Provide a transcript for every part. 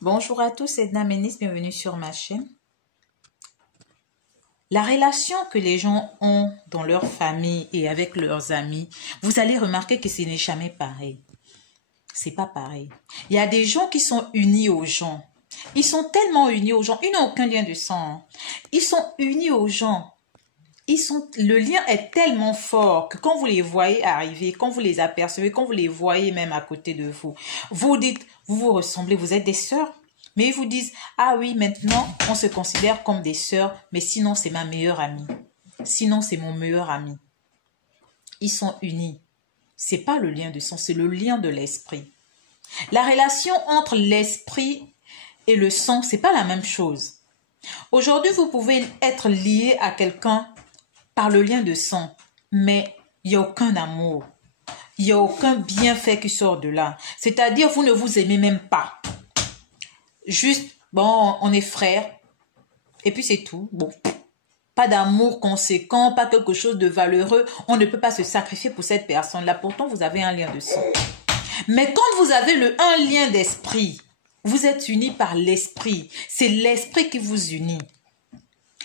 Bonjour à tous, c'est Edna Ménis, bienvenue sur ma chaîne. La relation que les gens ont dans leur famille et avec leurs amis, vous allez remarquer que ce n'est jamais pareil. C'est pas pareil. Il y a des gens qui sont unis aux gens. Ils sont tellement unis aux gens. Ils n'ont aucun lien de sang. Ils sont unis aux gens. Le lien est tellement fort que quand vous les voyez arriver, quand vous les apercevez, quand vous les voyez même à côté de vous, vous dites, vous vous ressemblez, vous êtes des sœurs. Mais ils vous disent, ah oui, maintenant, on se considère comme des sœurs, mais sinon, c'est ma meilleure amie. Sinon, c'est mon meilleur ami. Ils sont unis. C'est pas le lien de sang, c'est le lien de l'esprit. La relation entre l'esprit et le sang, c'est pas la même chose. Aujourd'hui, vous pouvez être lié à quelqu'un par le lien de sang, mais il n'y a aucun amour. Il n'y a aucun bienfait qui sort de là. C'est-à-dire, vous ne vous aimez même pas. Juste, bon, on est frères, et puis c'est tout. Bon, pas d'amour conséquent, pas quelque chose de valeureux. On ne peut pas se sacrifier pour cette personne-là. Pourtant, vous avez un lien de sang. Mais quand vous avez un lien d'esprit, vous êtes unis par l'esprit. C'est l'esprit qui vous unit.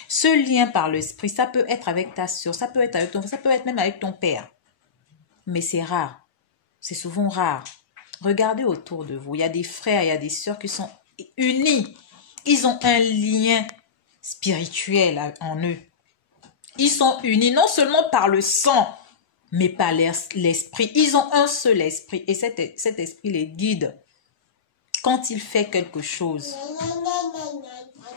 Ce lien par l'esprit, ça peut être avec ta soeur, ça peut être avec ton frère, ça peut être même avec ton père. Mais c'est rare. C'est souvent rare. Regardez autour de vous. Il y a des frères, il y a des sœurs qui sont unis. Ils ont un lien spirituel en eux. Ils sont unis non seulement par le sang, mais par l'esprit. Ils ont un seul esprit et cet esprit les guide. Quand il fait quelque chose,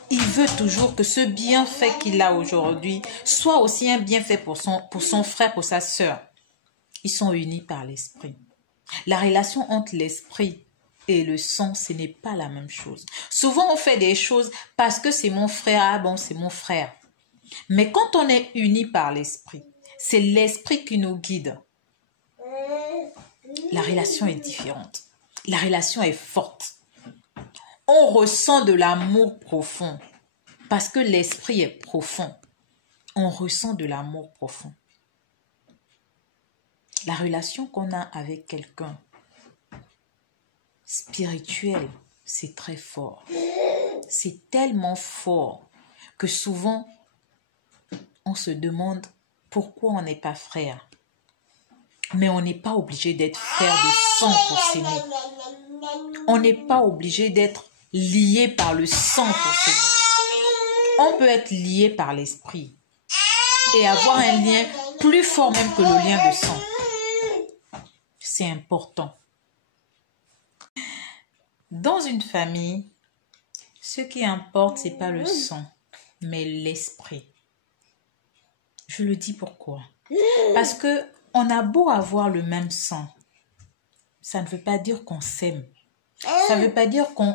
il veut toujours que ce bienfait qu'il a aujourd'hui soit aussi un bienfait pour son frère, pour sa sœur. Ils sont unis par l'esprit. La relation entre l'esprit et le sang, ce n'est pas la même chose. Souvent, on fait des choses parce que c'est mon frère. Ah bon, c'est mon frère. Mais quand on est unis par l'esprit, c'est l'esprit qui nous guide. La relation est différente. La relation est forte. On ressent de l'amour profond parce que l'esprit est profond. On ressent de l'amour profond. La relation qu'on a avec quelqu'un spirituel, c'est très fort. C'est tellement fort que souvent, on se demande pourquoi on n'est pas frère. Mais on n'est pas obligé d'être frère de sang pour s'aimer. On n'est pas obligé d'être lié par le sang pour s'aimer. On peut être lié par l'esprit et avoir un lien plus fort même que le lien de sang. C'est important. Dans une famille, ce qui importe, ce n'est pas le sang, mais l'esprit. Je le dis pourquoi. Parce que on a beau avoir le même sang, ça ne veut pas dire qu'on s'aime. Ça ne veut pas dire qu'on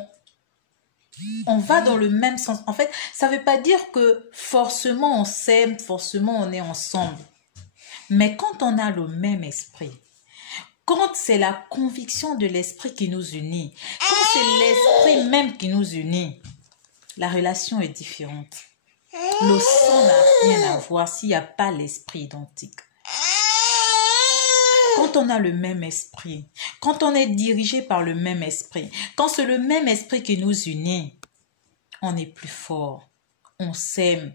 va dans le même sens. En fait, ça ne veut pas dire que forcément on s'aime, forcément on est ensemble. Mais quand on a le même esprit, quand c'est la conviction de l'esprit qui nous unit, quand c'est l'esprit même qui nous unit, la relation est différente. Le sang n'a rien à voir s'il n'y a pas l'esprit identique. Quand on a le même esprit, quand on est dirigé par le même esprit, quand c'est le même esprit qui nous unit, on est plus fort, on s'aime.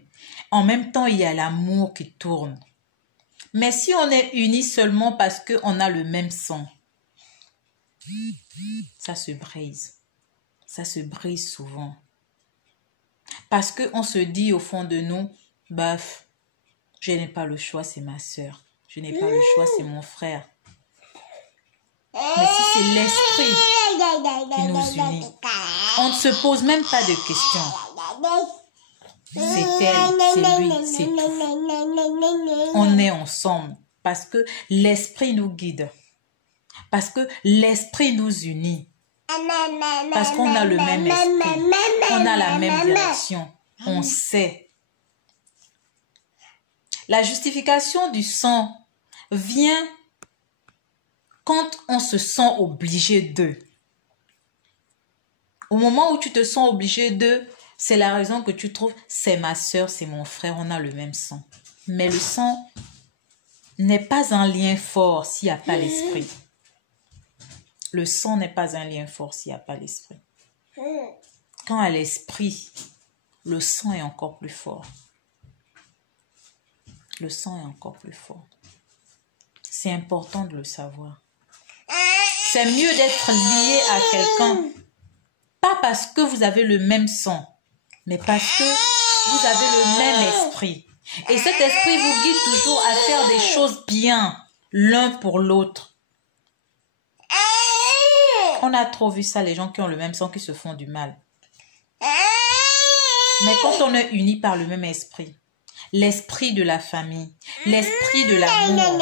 En même temps, il y a l'amour qui tourne. Mais si on est unis seulement parce qu'on a le même sang, ça se brise. Ça se brise souvent. Parce qu'on se dit au fond de nous, baf, je n'ai pas le choix, c'est ma soeur. Je n'ai pas le choix, c'est mon frère. Mais si c'est l'esprit qui nous unit, on ne se pose même pas de questions. C'est elle, c'est lui, c'est tout. On est ensemble parce que l'esprit nous guide. Parce que l'esprit nous unit. Parce qu'on a le même esprit. On a la même direction. On sait. La justification du sang vient quand on se sent obligé d'eux. Au moment où tu te sens obligé d'eux, c'est la raison que tu trouves, c'est ma soeur, c'est mon frère, on a le même sang. Mais le sang n'est pas un lien fort s'il n'y a pas l'esprit. Le sang n'est pas un lien fort s'il n'y a pas l'esprit. Quand à l'esprit, le sang est encore plus fort. Le sang est encore plus fort. C'est important de le savoir. C'est mieux d'être lié à quelqu'un, pas parce que vous avez le même sang, mais parce que vous avez le même esprit. Et cet esprit vous guide toujours à faire des choses bien, l'un pour l'autre. On a trop vu ça, les gens qui ont le même sang qui se font du mal. Mais quand on est unis par le même esprit, l'esprit de la famille, l'esprit de l'amour,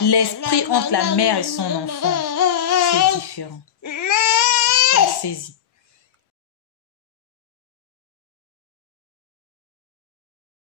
l'esprit entre la mère et son enfant, c'est différent. Pensez-y.